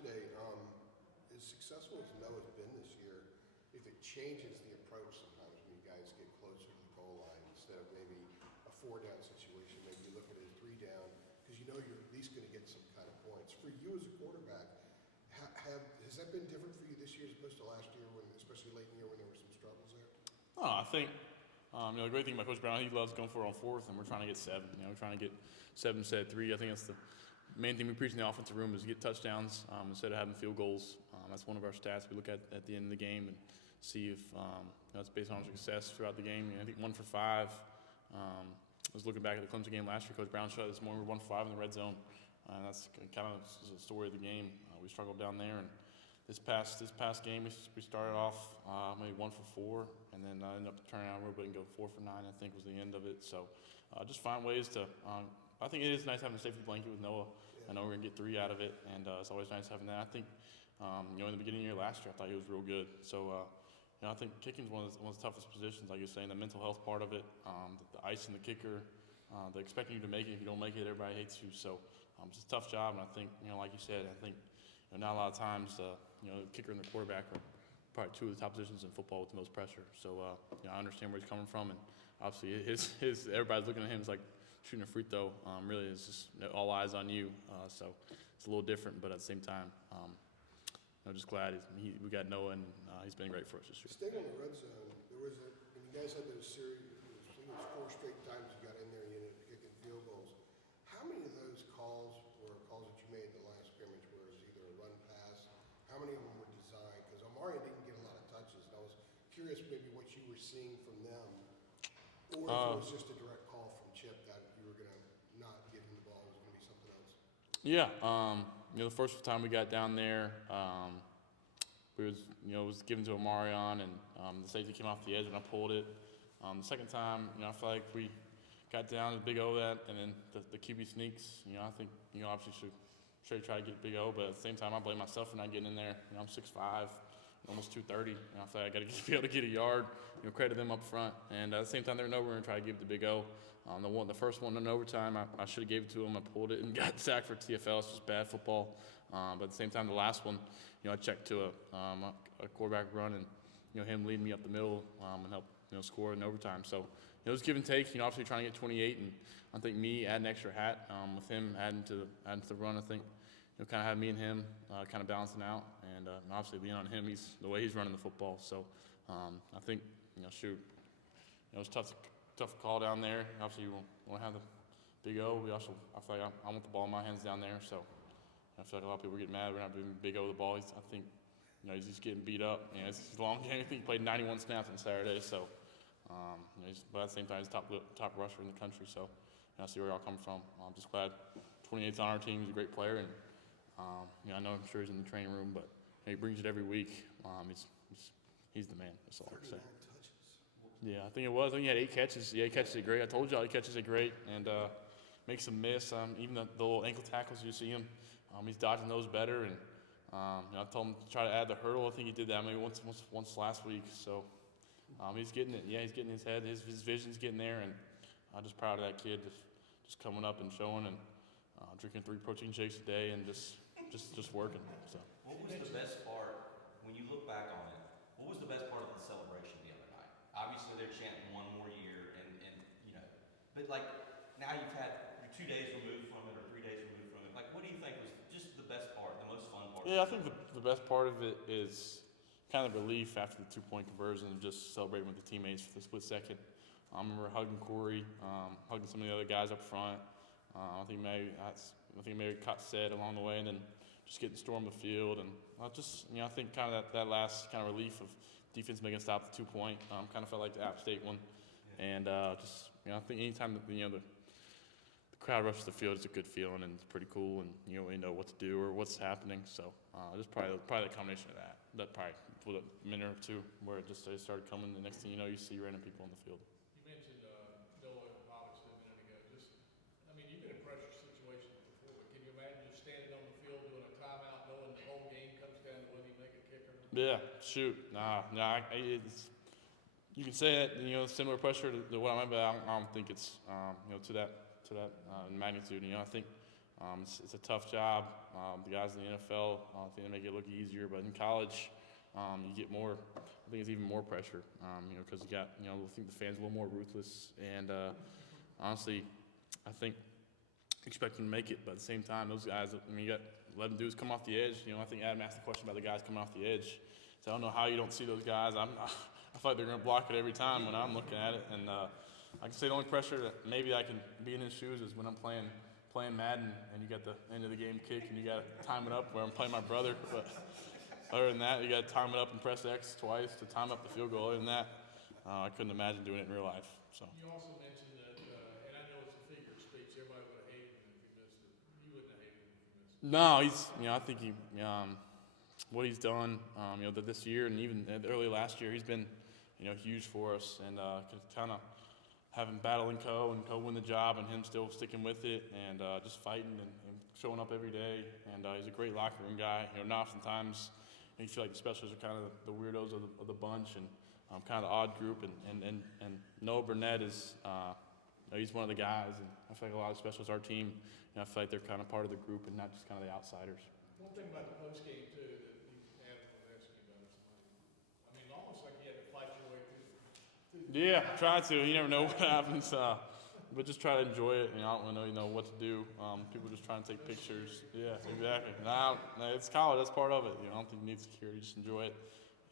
today, as successful as Noah's been this year, if it changes the approach sometimes when you guys get closer to the goal line instead of maybe a 4-down situation, maybe you look at it as 3-down because you know you're at least going to get some kind of points. For you as a quarterback, has that been different for you this year as opposed to last year, when, especially late in the year when there were some struggles there? Oh, I think the great thing about Coach Brown, he loves going for it on fourth, and we're trying to get 7. We're trying to get 7 instead of 3. I think that's the main thing we preach in the offensive room is get touchdowns instead of having field goals. That's one of our stats we look at the end of the game and see if that's based on success throughout the game. I think 1 for 5. I was looking back at the Clemson game last year. Coach Brown showed this morning we were 1 for 5 in the red zone. That's kind of the story of the game. We struggled down there, and this past game we started off maybe 1 for 4, and then ended up turning out a little bit and go 4 for 9. I think was the end of it. So just find ways to. I think it is nice having a safety blanket with Noah. I know we're gonna get 3 out of it, and it's always nice having that. I think in the beginning of the year last year, I thought he was real good. So I think kicking is one of the toughest positions. Like you're saying, the mental health part of it, the ice and the kicker, they're expecting you to make it. If you don't make it, everybody hates you. So it's a tough job, and I think like you said, I think not a lot of times the kicker and the quarterback are probably 2 of the top positions in football with the most pressure. So I understand where he's coming from, and obviously his everybody's looking at him as like shooting a free throw. Really, it's just all eyes on you. So it's a little different, but at the same time, I'm just glad we got Noah, and he's been great for us this year. Staying on the red zone, there was when you guys had those series, I think it was 4 straight times you got in there and you ended up kicking field goals. How many of those calls were calls that you made in the last scrimmage where it was either a run pass? How many of them were designed? Because Omari didn't get a lot of touches, and I was curious maybe what you were seeing from them, or if it was just a direct call from Chip that you were going to not give him the ball, it was going to be something else. Yeah, the first time we got down there, it was given to Omarion, and the safety came off the edge and I pulled it. The second time, I feel like we got down to Big O that, and then the QB sneaks. I think obviously should try to get Big O, but at the same time I blame myself for not getting in there. I'm 6'5", almost 230. I feel like I got to be able to get a yard. Credit them up front, and at the same time they were nowhere and try to give it to Big O. The first one in overtime, I should have gave it to him. I pulled it and got sacked for TFL. It's just bad football. But at the same time, the last one, I checked to a quarterback run, and him leading me up the middle and help score in overtime. So it was give and take. Obviously trying to get 28, and I think me adding an extra hat with him adding to the run. I think kind of had me and him kind of balancing out, and obviously being on him, the way he's running the football. So I think it was tough call down there. Obviously you want to have the Big O. I feel like I want the ball in my hands down there. So I feel like a lot of people were getting mad. We're not giving Big O the ball. I think he's just getting beat up. It's a long game. I think he played 91 snaps on Saturday. So but at the same time, he's top rusher in the country. So I see where y'all come from. I'm just glad 28's on our team. He's a great player, and I know I'm sure he's in the training room, but he brings it every week. He's the man. That's all I can say. Yeah, I think it was. I think he had 8 catches. Yeah, he catches it great. I told y'all he catches it great, and makes a miss. Even the little ankle tackles, you see him. He's dodging those better, and I told him to try to add the hurdle. I think he did that maybe once last week. So he's getting it. Yeah, he's getting his head. His vision's getting there, and I'm just proud of that kid just coming up and showing, and drinking 3 protein shakes a day, and just working. So. What was the best part when you look back on it? What was the best part of the celebration the other night? Obviously, they're chanting 1 more year, and but like now you've had 2 days removed from it or 3 days removed from it. Like, what do you think was just the best part, the most fun part? Yeah, I think the best part of it is kind of relief after the 2-point conversion and just celebrating with the teammates for the split second. I remember hugging Corey, hugging some of the other guys up front. I think Maye caught said along the way, and then just getting stormed the field, and I think kind of that last kind of relief of defense making a stop at the 2-point kind of felt like the App State one, and I think anytime the crowd rushes the field, it's a good feeling and it's pretty cool, and you know what to do or what's happening. So just probably the combination of that probably for a minute or 2 where it started coming. The next thing you know, you see random people on the field. You mentioned Noah Roberts a minute ago. You've been in pressure situations before, but can you imagine just standing on the field doing a timeout, knowing the whole game comes down to whether you make a kick or not? Yeah, shoot. You can say that, similar pressure to what I'm at, but I don't think it's, to that magnitude. I think It's a tough job. The guys in the NFL, I think they make it look easier, but in college, you get more. I think it's even more pressure. Because you got, I think the fans are a little more ruthless, and honestly, I think expect them to make it, but at the same time, those guys. You got 11 dudes come off the edge. I think Adam asked the question about the guys coming off the edge. So I don't know how you don't see those guys. I feel like they're going to block it every time when I'm looking at it, and I can say the only pressure that maybe I can be in his shoes is when I'm playing Madden and you got the end of the game kick and you got to time it up where I'm playing my brother. But other than that, you got to time it up and press X twice to time up the field goal. Other than that, I couldn't imagine doing it in real life. So. You also mentioned that, and I know it's a figure of speech. Everybody would have hated him if he missed it. You wouldn't have hated him if he missed it. No, he's. I think he. What he's done, this year and even early last year, he's been, huge for us, and kind of having battle and Co win the job, and him still sticking with it and just fighting and showing up every day. And he's a great locker room guy. Not oftentimes you feel like the specialists are kind of the weirdos of the bunch and kind of the odd group. And Noah Burnett is, he's one of the guys, and I feel like a lot of specialists, our team, I feel like they're kind of part of the group and not just kind of the outsiders. One thing about the post game too that Adam was asking you about is, I mean, almost like you had to fight your way through. Yeah, try to. You never know what happens, but just try to enjoy it. I don't really know what to do. People just trying to take pictures. Yeah, exactly. No, it's college. That's part of it. I don't think you need security. Just enjoy it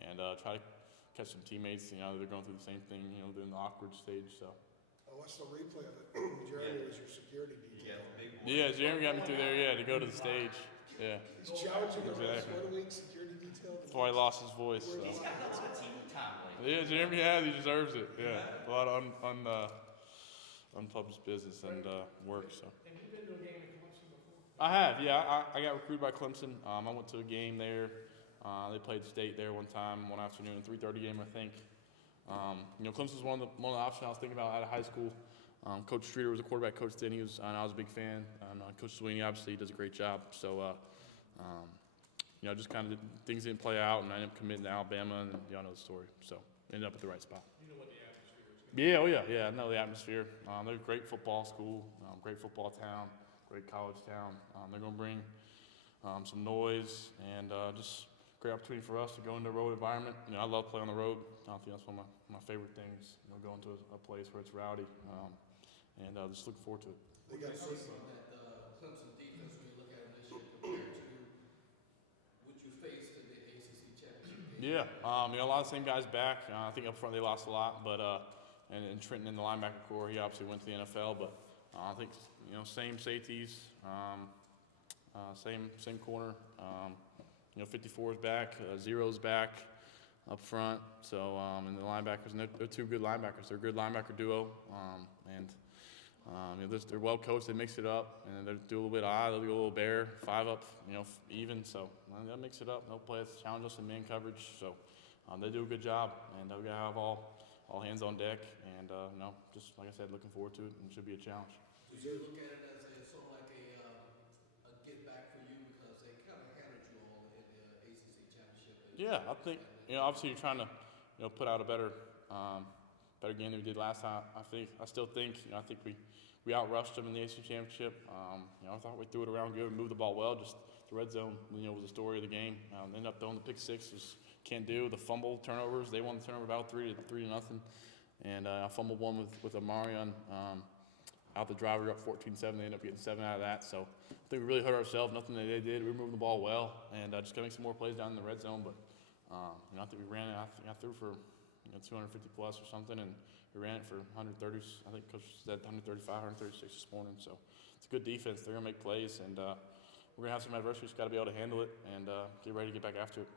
and try to catch some teammates. They're going through the same thing. They're in the awkward stage. So. I watched the replay of it. Jeremy was your security detail. Yeah, Jeremy got me through there. Yeah, to go to the stage. Yeah. He's challenging the rest Exactly. 1 week security detail. That's why he lost his voice. So. He's got some TV time lately. Yeah, Jeremy has. He deserves it. Yeah, a lot of unpublished business and work. So. Have you been to a game in Clemson before? I have. Yeah, I got recruited by Clemson. I went to a game there. They played State there one time, one afternoon, 3:30 game, I think. Clemson's one of the options I was thinking about out of high school. Coach Streeter was a quarterback coach then. And I was a big fan. Coach Sweeney obviously does a great job. So, just kind of things didn't play out, and I ended up committing to Alabama, and y'all know the story. So, ended up at the right spot. You know what the atmosphere is. Yeah, oh yeah, I know the atmosphere. They're a great football school, great football town, great college town. They're going to bring some noise and just great opportunity for us to go into a road environment. I love playing on the road. I think that's one of my favorite things. Going to a place where it's rowdy, and just looking forward to it. They got From that Clemson defense when you look at them this year compared to what you faced in the ACC championship game. Yeah, a lot of the same guys back. I think up front they lost a lot, but and Trenton in the linebacker core, he obviously went to the NFL, but I think same safeties, same corner. 54 is back, 0's back up front. So and the linebackers, and they're two good linebackers. They're a good linebacker duo, and they're well coached. They mix it up, and they do a little bit of eye, they'll do a little bear, 5 up, even. So they'll mix it up. They'll play us, challenge us in man coverage. So they do a good job, and we gotta have all hands on deck. And just like I said, looking forward to it, and it should be a challenge. Do you look at it as sort of like a get back for you because they kind of handled you all in the ACC championship? Yeah, I think obviously you're trying to put out a better game than we did last time. I still think I think we outrushed them in the ACC championship. I thought we threw it around good and moved the ball well. Just the red zone, was the story of the game. Ended up throwing the pick six. Just can't do the fumble turnovers. They won the turnover battle 3-0, and I fumbled one with Amarion out the drive. We were up 14-7. They ended up getting 7 out of that. So I think we really hurt ourselves. Nothing that they did. We were moving the ball well, and just gotta make some more plays down in the red zone. But I think we ran it. I threw for 250 plus or something, and we ran it for 130s. I think Coach said 135, 136 this morning. So it's a good defense. They're gonna make plays, and we're gonna have some adversity. Just got to be able to handle it and get ready to get back after it.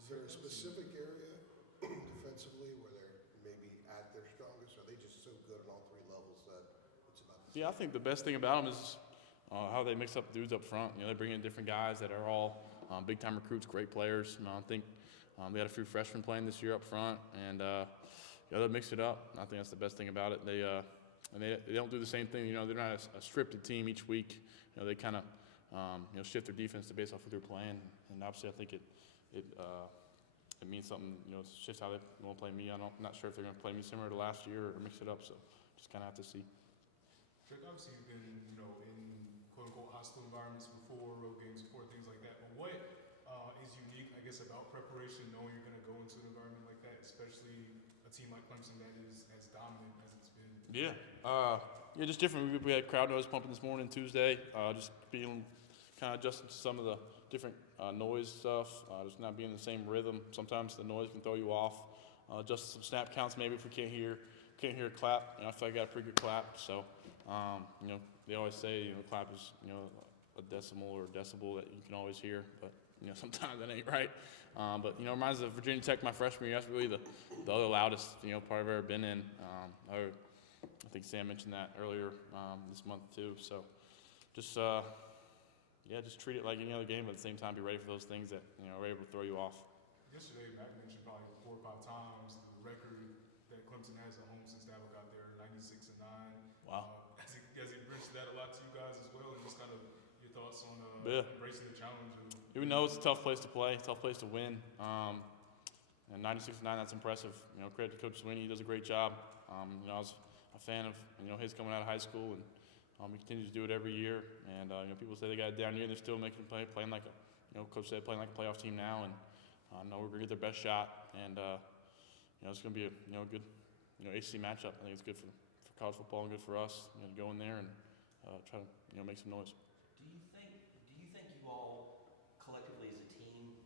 Is there a specific area defensively where they're maybe at their strongest? Are they just so good on all 3 levels that it's about the Yeah, I think the best thing about them is how they mix up dudes up front. They bring in different guys that are all big-time recruits, great players. I think they had a few freshmen playing this year up front, and they mix it up. I think that's the best thing about it. They don't do the same thing. They're not a scripted team each week. They kind of shift their defense to based off who they're playing, and obviously I think it means something. It shifts how they want to play me. I'm not sure if they're going to play me similar to last year or mix it up. So just kind of have to see. Trick, obviously you've been, in quote unquote high hostile environments before, road games before, things like that. But what is unique, I guess, about preparation, knowing you're going to go into an environment like that, especially a team like Clemson that is as dominant as it's been? Yeah. Yeah, just different. We had crowd noise pumping this morning, Tuesday. Just being kind of adjusting to some of the different noise stuff. Just not being in the same rhythm. Sometimes the noise can throw you off. Adjust some snap counts maybe if we can't hear a clap. I feel like I got a pretty good clap. So, they always say, clap is, a decimal or a decibel that you can always hear, but sometimes that ain't right. But reminds me of Virginia Tech my freshman year. That's really the other loudest part I've ever been in. I think Sam mentioned that earlier this month too. So just just treat it like any other game, but at the same time be ready for those things that are able to throw you off. Yesterday, Matt mentioned probably 4 or 5 times the record that Clemson has at home since Dabo got there, 96-9. Wow. Has he mentioned that a lot to you guys as well, and just kind of your thoughts on embracing the challenge? Even though it's a tough place to play, tough place to win, and 96-9, that's impressive. Credit to Coach Sweeney, he does a great job. I was a fan of his coming out of high school, and he continues to do it every year. And people say they got it down here, and they're still making play, playing like Coach said, playing like a playoff team now. And I know we're gonna get their best shot, and it's gonna be a good ACC matchup. I think it's good for college football and good for us to go in there and try to make some noise. Do you think you all collectively as a team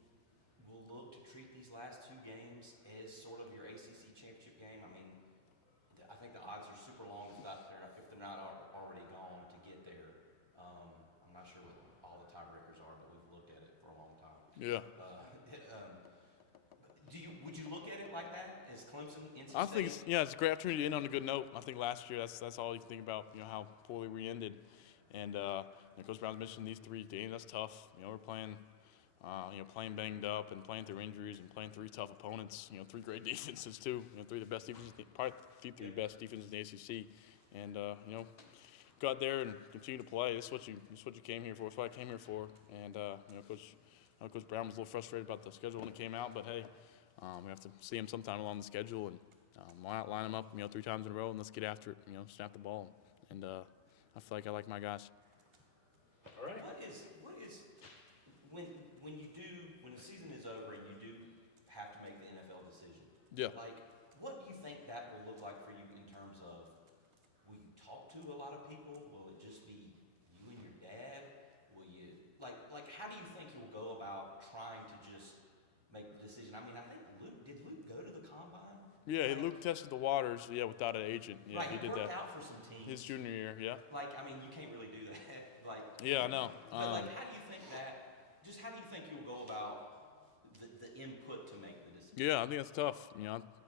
will look to treat these last 2 games as sort of your ACC championship game? I mean, I think the odds are super long if they're not already gone to get there. I'm not sure what all the tiebreakers are, but we've looked at it for a long time. Yeah. Would you look at it like that as Clemson? NC I think State? it's a great opportunity to end on a good note. I think last year that's all you think about, how poorly we ended. And Coach Brown's mentioned these 3 games. That's tough. We're playing, playing banged up and playing through injuries and playing 3 tough opponents. 3 great defenses too. 3 of the best defenses, probably the 3 best defenses in the ACC. And go out there and continue to play. This is what you came here for. It's what I came here for. And Coach Brown was a little frustrated about the schedule when it came out, but hey. We have to see him sometime along the schedule, and why not line him up, 3 times in a row, and let's get after it. Snap the ball, and I feel like I like my guys. All right. What is when the season is over, you do have to make the NFL decision. Yeah. Like, what do you think that will look like for you in terms of? Will you talk to a lot of people? Will it just be you and your dad? Will you like? How do you think you will go about trying to just make the decision? I mean, I think did Luke go to the combine? Yeah, Luke tested the waters. Yeah, without an agent. Yeah, like, he did that. Out for some teams. His junior year. Yeah. Like, I mean, you can't really do that. Yeah, I know. But how do you think how do you think you'll go about the input to make the decision? Yeah, I think that's tough.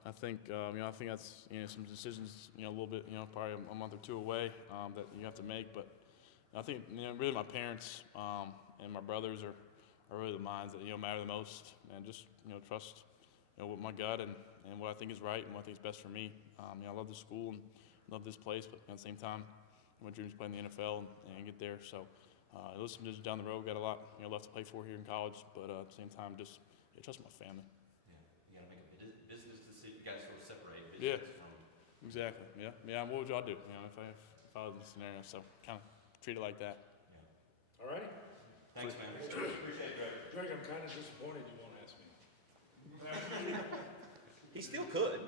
I think that's some decisions a little bit probably a month or 2 away that you have to make. But I think really my parents and my brothers are really the minds that matter the most, and just trust with my gut and what I think is right and what I think is best for me. I love this school and love this place, but at the same time, my dream is playing in the NFL and get there. So, listen, just down the road, got a lot left to play for here in college, but at the same time, just trust my family. Yeah, you got to make a business decision. You got to sort of separate business from. Exactly. Yeah. What would y'all do? If I was in this scenario, so kind of treat it like that. Yeah. All right. Thanks, man. Appreciate it, Greg. Greg, I'm kind of disappointed you won't ask me. He still could.